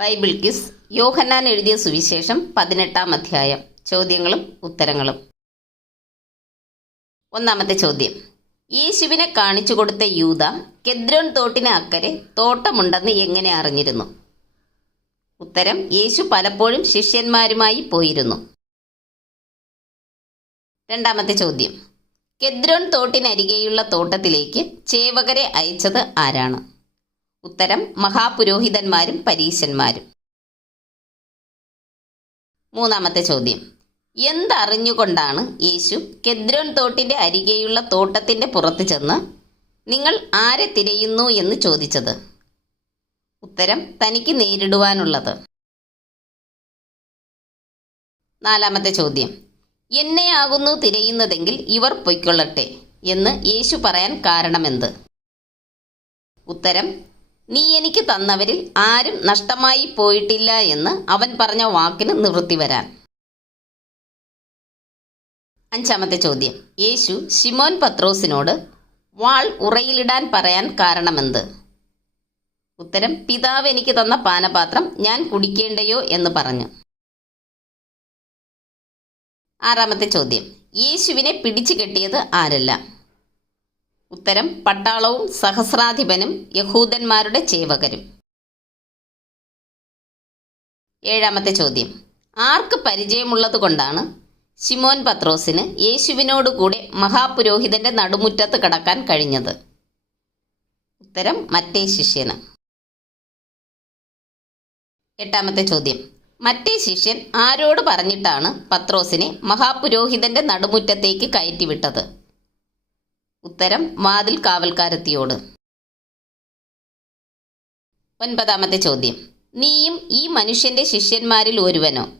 Bible kiss യോഹന്നാൻ എഴുതിയ സുവിശേഷം പതിനെട്ടാം അധ്യായം. ചോദ്യങ്ങളും ഉത്തരങ്ങളും. ഒന്നാമത്തെ ചോദ്യം. യേശുവിനെ കാണിച്ചു കൊടുത്ത യൂത കെദ്രോൻ തോട്ടിന് അക്കരെ തോട്ടമുണ്ടെന്ന് എങ്ങനെ അറിഞ്ഞിരുന്നു? ഉത്തരം യേശു പലപ്പോഴും ശിഷ്യന്മാരുമായി പോയിരുന്നു. രണ്ടാമത്തെ ചോദ്യം. കെദ്രോൻ തോട്ടിനരികെയുള്ള തോട്ടത്തിലേക്ക് ചേവകരെ അയച്ചത് ആരാണ്? ഉത്തരം മഹാപുരോഹിതന്മാരും പരീശന്മാരും. മൂന്നാമത്തെ ചോദ്യം. എന്തറിഞ്ഞുകൊണ്ടാണ് യേശു കെദ്രോൻ തോട്ടിന്റെ അരികെയുള്ള തോട്ടത്തിന്റെ പുറത്ത് ചെന്ന് നിങ്ങൾ ആരെ തിരയുന്നു എന്ന് ചോദിച്ചത്? ഉത്തരം തനിക്ക് നേരിടുവാനുള്ളത്. നാലാമത്തെ ചോദ്യം. എന്നെയാകുന്നു തിരയുന്നതെങ്കിൽ ഇവർ പൊയ്ക്കൊള്ളട്ടെ എന്ന് യേശു പറയാൻ കാരണമെന്ത്? ഉത്തരം നീ എനിക്ക് തന്നവരിൽ ആരും നഷ്ടമായി പോയിട്ടില്ല എന്ന് അവൻ പറഞ്ഞ വാക്കിന് നിവൃത്തി വരാൻ. അഞ്ചാമത്തെ ചോദ്യം. യേശു ഷിമോൻ പത്രോസിനോട് വാൾ ഉറയിലിടാൻ പറയാൻ കാരണമെന്ത്? ഉത്തരം പിതാവ് എനിക്ക് തന്ന പാനപാത്രം ഞാൻ കുടിക്കേണ്ടയോ? എന്ന് പറഞ്ഞു. ആറാമത്തെ ചോദ്യം. യേശുവിനെ പിടിച്ചു കെട്ടിയത് ആരല്ല? ഉത്തരം പട്ടാളവും സഹസ്രാധിപനും യഹൂദന്മാരുടെ ചേവകരും. ഏഴാമത്തെ ചോദ്യം. ആർക്ക് പരിചയമുള്ളത് കൊണ്ടാണ് ശിമോൻ പത്രോസിന് യേശുവിനോടുകൂടെ മഹാപുരോഹിതന്റെ നടുമുറ്റത്ത് കടക്കാൻ കഴിഞ്ഞത്? ഉത്തരം മറ്റേ ശിഷ്യന്. എട്ടാമത്തെ ചോദ്യം. മറ്റേ ശിഷ്യൻ ആരോട് പറഞ്ഞിട്ടാണ് പത്രോസിനെ മഹാപുരോഹിതന്റെ നടുമുറ്റത്തേക്ക് കയറ്റിവിട്ടത്? ഉത്തരം വാതിൽ കാവൽക്കാരത്തിയോട്. ഒൻപതാമത്തെ ചോദ്യം. നീയും ഈ മനുഷ്യന്റെ ശിഷ്യന്മാരിൽ ഒരുവനോ?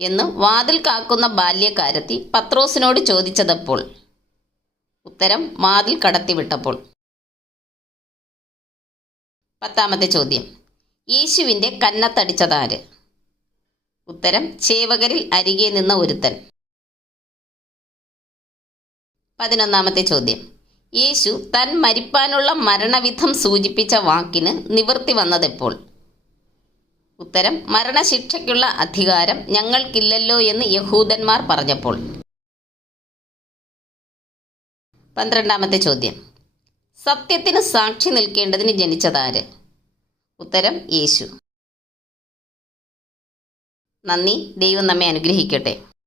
എന്ന് വാതിൽ കാക്കുന്ന ബാല്യക്കാരത്തി പത്രോസിനോട് ചോദിച്ചതപ്പോൾ. ഉത്തരം വാതിൽ കടത്തിവിട്ടപ്പോൾ. പത്താമത്തെ ചോദ്യം. യേശുവിന്റെ കന്നത്തടിച്ചതാര്? ഉത്തരം ചേവകരിൽ അരികെ നിന്ന ഒരുത്തൻ. പതിനൊന്നാമത്തെ ചോദ്യം. യേശു തൻ മരിപ്പാനുള്ള മരണവിധം സൂചിപ്പിച്ച വാക്കിന് നിവൃത്തി വന്നതെപ്പോൾ? ഉത്തരം മരണശിക്ഷയ്ക്കുള്ള അധികാരം ഞങ്ങൾക്കില്ലല്ലോ എന്ന് യഹൂദന്മാർ പറഞ്ഞപ്പോൾ. പന്ത്രണ്ടാമത്തെ ചോദ്യം. സത്യത്തിന് സാക്ഷി നിൽക്കേണ്ടതിന് ജനിച്ചതാര്? ഉത്തരം യേശു. നന്ദി ദൈവം നമ്മെ അനുഗ്രഹിക്കട്ടെ.